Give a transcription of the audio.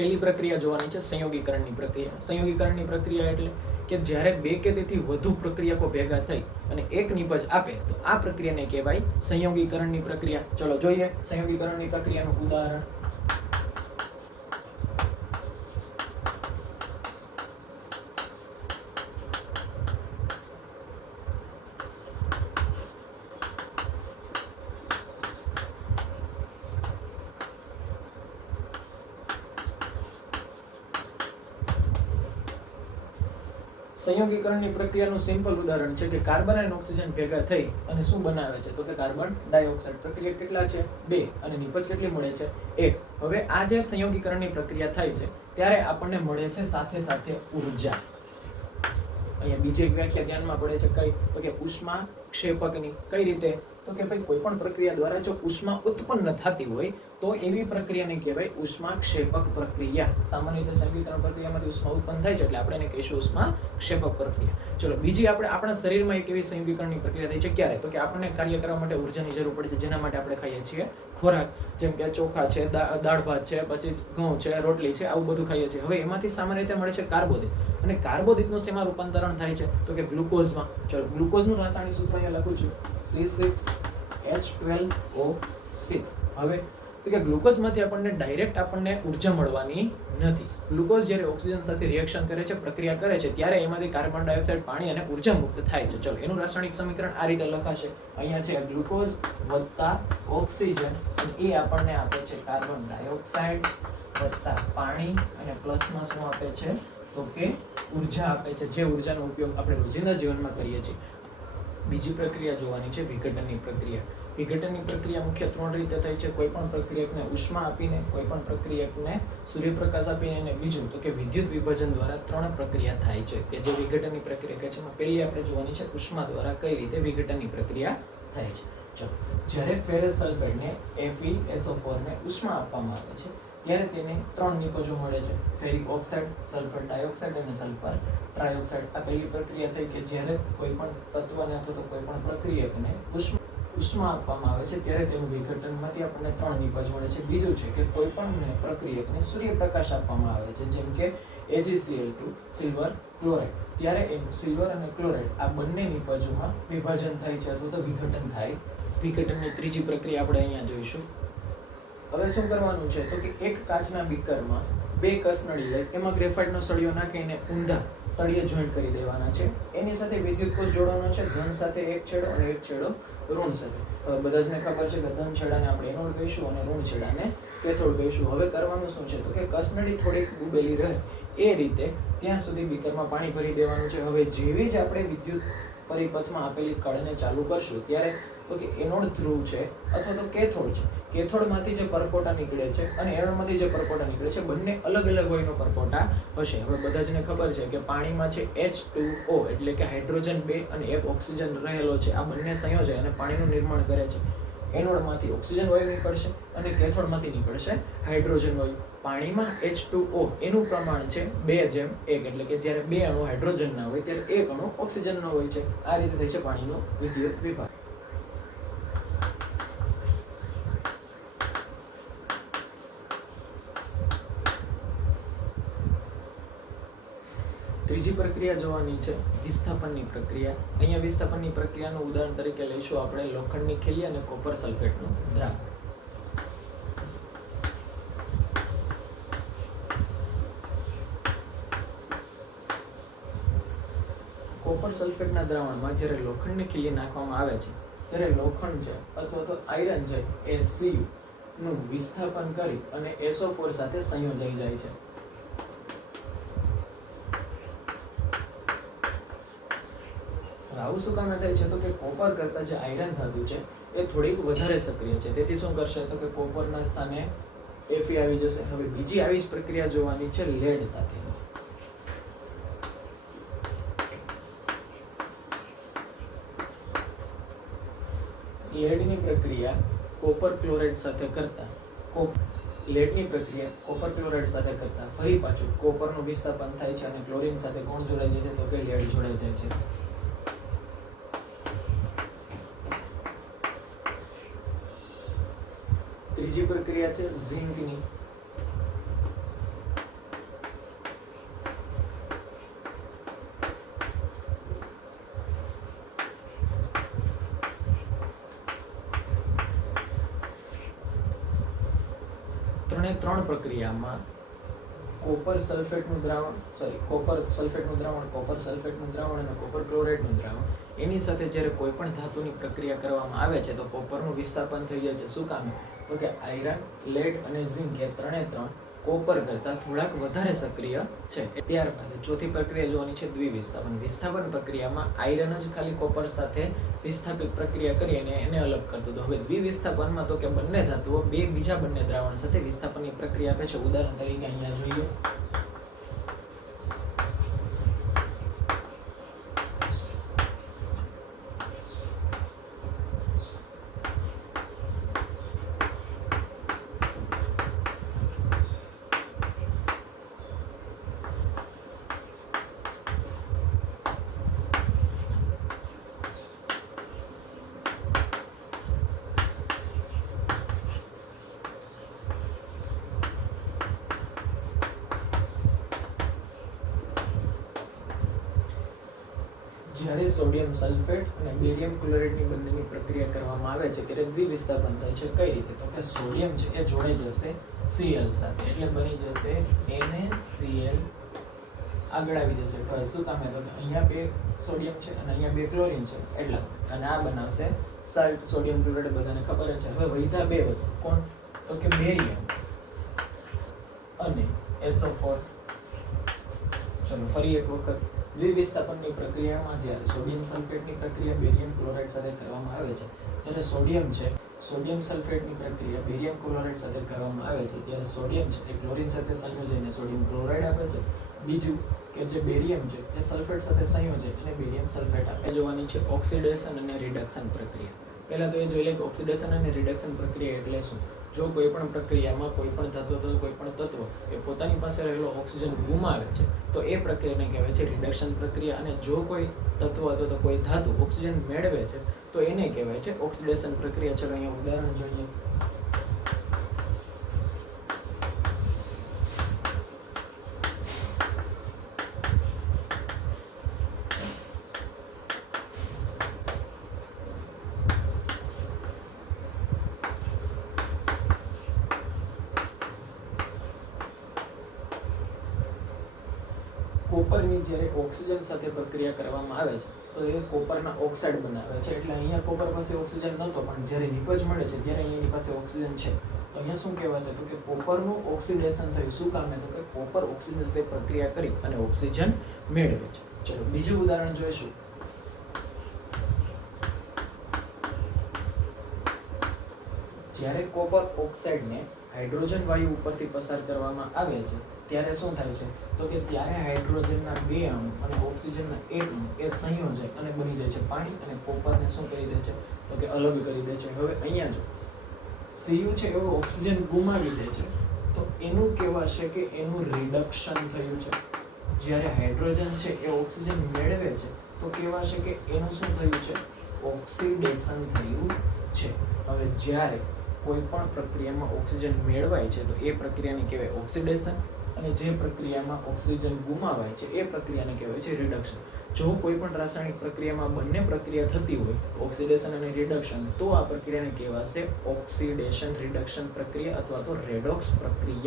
પહેલી પ્રક્રિયા જોવાની છે સંયોગીકરણની પ્રક્રિયા. સંયોગીકરણની પ્રક્રિયા એટલે કે જ્યારે બે કે તેથી વધુ પ્રક્રિયકો ભેગા થઈ અને એક નિપજ આપે તો આ પ્રક્રિયાને કહેવાય સંયોગીકરણની પ્રક્રિયા. ચલો જોઈએ સંયોગીકરણની પ્રક્રિયાનું ઉદાહરણ. સંયોગીકરણની પ્રક્રિયાનું સિમ્પલ ઉદાહરણ છે કે કાર્બન અને ઓક્સિજન ભેગા થઈ અને શું બનાવે છે તો કે કાર્બન ડાયોક્સાઇડ. પ્રક્રિયા કેટલા છે? 2 અને નિપજ કેટલી મળે છે? 1. હવે આ જે સંયોગીકરણની પ્રક્રિયા થાય છે ત્યારે આપણને મળે છે સાથે સાથે ઉર્જા. અહીંયા બીજી એક વ્યાખ્યા ધ્યાનમાં પડે છે કઈ તો કે ઉષ્મા ક્ષેપકની. કઈ રીતે તો કે ભાઈ કોઈ પણ પ્રક્રિયા દ્વારા જો ઉષ્મા ઉત્પન્ન થતી હોય તો એવી પ્રક્રિયાને કહેવાય ઉષ્મા ક્ષેપક પ્રક્રિયા. સામાન્ય રીતે સંયોગીકરણ પ્રક્રિયામાંથી ઉષ્મા ઉત્પન્ન થાય છે એટલે આપણે એને કહીશું ઉષ્મા ક્ષેપક પ્રક્રિયા. ચલો બીજી આપણે આપણા શરીરમાં એક એવી સંયોગીકરણની પ્રક્રિયા થાય છે ક્યારે તો કે આપણને કાર્ય કરવા માટે ઉર્જાની જરૂર પડે છે જેના માટે આપણે ખાઈએ છીએ ખોરાક. જેમ કે ચોખા છે, દાળ ભાત છે, પછી ઘઉં છે, રોટલી છે, આવું બધું ખાઈએ છીએ. હવે એમાંથી સામાન્ય રીતે મળે છે કાર્બોદિત અને કાર્બોદિતનું શેમાં રૂપાંતરણ થાય છે તો કે ગ્લુકોઝમાં. ચલો ગ્લુકોઝનું રાસાયણિક સૂત્ર અહીંયા લખું છું C6H12O6. હવે તો કે ગ્લુકોઝમાંથી ડાયરેક્ટ આપણને ઉર્જા મળવાની નથી. ગ્લુકોઝ જ્યારે ઓક્સિજન સાથે રિએક્શન કરે છે, પ્રક્રિયા કરે છે ત્યારે એમાંથી કાર્બન ડાયોક્સાઇડ, પાણી અને ઉર્જા મુક્ત થાય છે. ચલો એનું રાસાયણિક સમીકરણ આ રીતે લખાશે. અહીંયા છે ગ્લુકોઝ વત્તા ઓક્સિજન અને એ આપણને આપે છે કાર્બન ડાયોક્સાઇડ વત્તા પાણી અને પ્લસમાં શું આપે છે તો કે ઉર્જા આપે છે, જે ઉર્જાનો ઉપયોગ આપણે રોજિંદા જીવનમાં કરીએ છીએ. બીજી પ્રક્રિયા જોવાની છે વિઘટનની પ્રક્રિયા. વિઘટનની પ્રક્રિયા મુખ્ય 3 રીતે થાય છે. કોઈ પણ પ્રક્રિયકને ઉષ્મા આપીને, કોઈ પણ પ્રક્રિયકને સૂર્યપ્રકાશ આપીને અને બીજું તો કે વિદ્યુત વિભાજન દ્વારા 3 પ્રક્રિયા થાય છે કે જે વિઘટનની પ્રક્રિયા કહે છે. એમાં પહેલી આપણે જોવાની છે ઉષ્મા દ્વારા કઈ રીતે વિઘટનની પ્રક્રિયા થાય છે. ચલો જ્યારે ફેરસ સલ્ફેટને FeSO4 ને ઉષ્મા આપવામાં આવે છે ત્યારે તેને 3 નિપજો મળે છે. ફેરિક ઓક્સાઇડ, સલ્ફર ડાયોક્સાઇડ અને સલ્ફર ટ્રાયોક્સાઇડ. આ પહેલી પ્રક્રિયા થઈ કે જ્યારે કોઈ પણ તત્વને અથવા તો કોઈ પણ પ્રક્રિયકને ઉષ્મા આપવામાં આવે છે ત્યારે તેનું વિઘટનમાંથી આપણને 3 નિપજ મળે છે. બીજું છે કે કોઈ પણ પ્રક્રિયકને સૂર્યપ્રકાશ આપવામાં આવે છે જેમ કે AgCl2 સિલ્વર ક્લોરાઇડ, ત્યારે એનું સિલ્વર અને ક્લોરાઇડ આ બંને નિપજોમાં વિભાજન થાય છે અથવા તો વિઘટન થાય. વિઘટનની ત્રીજી પ્રક્રિયા આપણે અહીંયા જોઈશું. હવે શું કરવાનું છે તો કે એક કાચના બીકરમાં 2 કસનળી લઈ એમાં ગ્રેફાઇટનો સળિયો નાખીને ઊંધા તળિયે જોઈન્ટ કરી દેવાના છે. એની સાથે વિદ્યુત કોષ જોડવાનો છે, ધન સાથે એક છેડો અને એક છેડો ઋણ સાથે. હવે બધા જને ખબર છે કે ધન છેડાને આપણે એનોડ કહીશું અને ઋણ છેડાને કેથોડ કહીશું. હવે કરવાનું શું છે તો કે કસનળી થોડીક ડૂબેલી રહે એ રીતે ત્યાં સુધી બીકરમાં પાણી ભરી દેવાનું છે. હવે જેવી જ આપણે વિદ્યુત પરિપથમાં આપેલી કળને ચાલુ કરશું ત્યારે તો કે એનોડ ધ્રુવ છે અથવા તો કેથોડ છે. કેથોડમાંથી જે પરપોટા નીકળે છે અને એનોડમાંથી જે પરપોટા નીકળે છે બંને અલગ અલગ વયનો પરપોટા હશે. હવે બધા જને ખબર છે કે પાણીમાં છે H2O એટલે કે હાઇડ્રોજન 2 અને 1 ઓક્સિજન રહેલો છે. આ બંને સંયોજન અને પાણીનું નિર્માણ કરે છે. એનોડમાંથી ઓક્સિજન વાયુ નીકળશે અને કેથોડમાંથી નીકળશે હાઇડ્રોજન વાયુ. પાણીમાં H2O એનું પ્રમાણ છે 2:1 એટલે કે જ્યારે 2 અણુ હાઇડ્રોજનના હોય ત્યારે 1 અણુ ઓક્સિજનનો હોય છે. આ રીતે થાય છે પાણીનો વિદ્યુત વિભાગ. ત્રીજી પ્રક્રિયા જોવાની છે વિસ્થાપનની પ્રક્રિયા. અહીંયા વિસ્થાપનની પ્રક્રિયાનું ઉદાહરણ તરીકે લઈશું આપણે લોખંડની ખીલી અને કોપર સલ્ફેટનું દ્રાવણ. કોપર સલ્ફેટના દ્રાવણમાં જ્યારે લોખંડની ખીલી નાખવામાં આવે છે ત્યારે લોખંડ છે અથવા તો આયરન છે એ Cu નું વિસ્થાપન કરી અને SO4 સાથે સંયોજાઈ જાય છે. આવું શું કામે થાય છે તો કે કોપર કરતાં જે આયરન ધાતુ છે એ થોડીક વધારે સક્રિય છે. તેથી શું કરશે તો કે કોપરના સ્થાને Fe આવી જશે. હવે બીજી આવી જ પ્રક્રિયા જોવાની છે લેડ સાથે. લેડની પ્રક્રિયા કોપર ક્લોરાઇડ સાથે કરતા લેડની પ્રક્રિયા કોપર ક્લોરાઇડ સાથે કરતા ફરી પાછું કોપરનું વિસ્થાપન થાય છે અને ક્લોરીન સાથે કોણ જોડાઈ જાય છે તો કે લેડ જોડાઈ જાય છે. ત્રીજી પ્રક્રિયા છે ઝિંકની. ત્રણ પ્રક્રિયામાં કોપર સલ્ફેટનું દ્રાવણ અને કોપર ક્લોરાઇડનું દ્રાવણ એની સાથે જ્યારે કોઈ પણ ધાતુની પ્રક્રિયા કરવામાં આવે છે તો કોપરનું વિસ્થાપન થઈ જાય છે. શું કામે? તો કે આયરન, લેડ અને ઝિંક એ ત્રણે ત્રણ કોપર કરતાં થોડાક વધારે સક્રિય છે. ત્યારબાદ ચોથી પ્રક્રિયા જોવાની છે દ્વિવિસ્થાપન. વિસ્થાપન પ્રક્રિયામાં આયરન જ ખાલી કોપર સાથે વિસ્થાપિત પ્રક્રિયા કરી અને એને અલગ કરતો હતો. હવે દ્વિવિસ્થાપનમાં તો કે બંને ધાતુઓ બીજા બંને દ્રાવણ સાથે વિસ્થાપનની પ્રક્રિયા આપે છે. ઉદાહરણ તરીકે અહીંયા જોઈએ. જ્યારે સોડિયમ સલ્ફેટ અને બેરિયમ ક્લોરાઇડની બંનેની પ્રક્રિયા કરવામાં આવે છે ત્યારે દ્વિવિસ્થાપન થાય છે. કઈ રીતે? તો કે સોડિયમ છે એ જોડે જશે Cl સાથે, એટલે બની જશે NaCl. આગળ આવી જશે તો શું કામ? તો કે અહીંયા બે સોડિયમ છે અને અહીંયા બે ક્લોરીન છે એટલા, અને આ બનાવશે સાલ્ટ. સોડિયમ ક્લોરાઇડ બધાને ખબર જ છે. હવે વૈધા બે વસ્તુ કોણ? તો કે બેરિયમ અને SO4. ચલો ફરી એક વખત. દ્વિવિસ્થાપનની પ્રક્રિયામાં જ્યારે સોડિયમ સલ્ફેટની પ્રક્રિયા બેરિયમ ક્લોરાઇડ સાથે કરવામાં આવે છે ત્યારે સોડિયમ સલ્ફેટની પ્રક્રિયા બેરિયમ ક્લોરાઇડ સાથે કરવામાં આવે છે ત્યારે સોડિયમ છે એ ક્લોરીન સાથે સંયોજઈને સોડિયમ ક્લોરાઇડ આપે છે. બીજું કે જે બેરિયમ છે એ સલ્ફેટ સાથે સંયોજે અને બેરિયમ સલ્ફેટ આપે. જોવાની છે ઓક્સિડેશન અને રિડક્શન પ્રક્રિયા. પહેલા તો એ જોઈ લે કે ઓક્સિડેશન અને રિડક્શન પ્રક્રિયા એટલે શું. જો કોઈ પણ પ્રક્રિયામાં કોઈ પણ ધાતુ અથવા કોઈ પણ તત્વ એ પોતાની પાસે રહેલો ઓક્સિજન ગુમાવે છે તો એ પ્રક્રિયાને કહેવાય છે રિડક્શન પ્રક્રિયા. અને જો કોઈ તત્વ અથવા તો કોઈ ધાતુ ઓક્સિજન મેળવે છે તો એને કહેવાય છે ઓક્સિડેશન પ્રક્રિયા. ચલો અહીંયા ઉદાહરણ જોઈએ. કોપરની જ્યારે ઓક્સિજન સાથે પ્રક્રિયા કરવામાં આવે છે તો એ કોપરના ઓક્સાઇડ બનાવે છે. એટલે અહીંયા કોપર પાસે ઓક્સિજન નહોતો, પણ જ્યારે નિપજ મળે છે ત્યારે એની પાસે ઓક્સિજન છે. તો અહીંયા શું કહેવાશે? તો કે કોપરનું ઓક્સિડેશન થયું. શું કામ? તો કે કોપર ઓક્સિજન સાથે પ્રક્રિયા કરી અને ઓક્સિજન મેળવે છે. ચલો બીજું ઉદાહરણ જોઈશું. જ્યારે કોપર ઓક્સાઇડને હાઇડ્રોજન વાયુ ઉપરથી પસાર કરવામાં આવે છે ત્યારે શું થાય છે? તો કે ત્યારે હાઇડ્રોજનના બે અણુ અને ઓક્સિજનના એક અણુ એ સંયોજે અને બની જાય છે પાણી, અને કોપરને શું કરી દે છે? તો કે અલગ કરી દે છે. હવે અહીંયા જો Cu છે એવો ઓક્સિજન ગુમાવી દે છે તો એનું કહેવાશે કે એનું રિડક્શન થયું છે. જ્યારે હાઇડ્રોજન છે એ ઓક્સિજન મેળવે છે તો કહેવાશે કે એનું શું થયું છે? ઓક્સિડેશન થયું છે. હવે જ્યારે કોઈ પણ પ્રક્રિયામાં ઓક્સિજન મેળવાય છે તો એ પ્રક્રિયાને કહેવાય ઓક્સિડેશન, અને જે પ્રક્રિયામાં ઓક્સિજન ગુમાવાય છે એ પ્રક્રિયાને કહેવાય છે રિડક્શન. જો કોઈ પણ રાસાયણિક પ્રક્રિયામાં બંને પ્રક્રિયા થતી હોય ઓક્સિડેશન અને રિડક્શન, તો આ પ્રક્રિયાને કહેવાશે ઓક્સિડેશન રિડક્શન પ્રક્રિયા અથવા તો રેડોક્સ પ્રક્રિયા.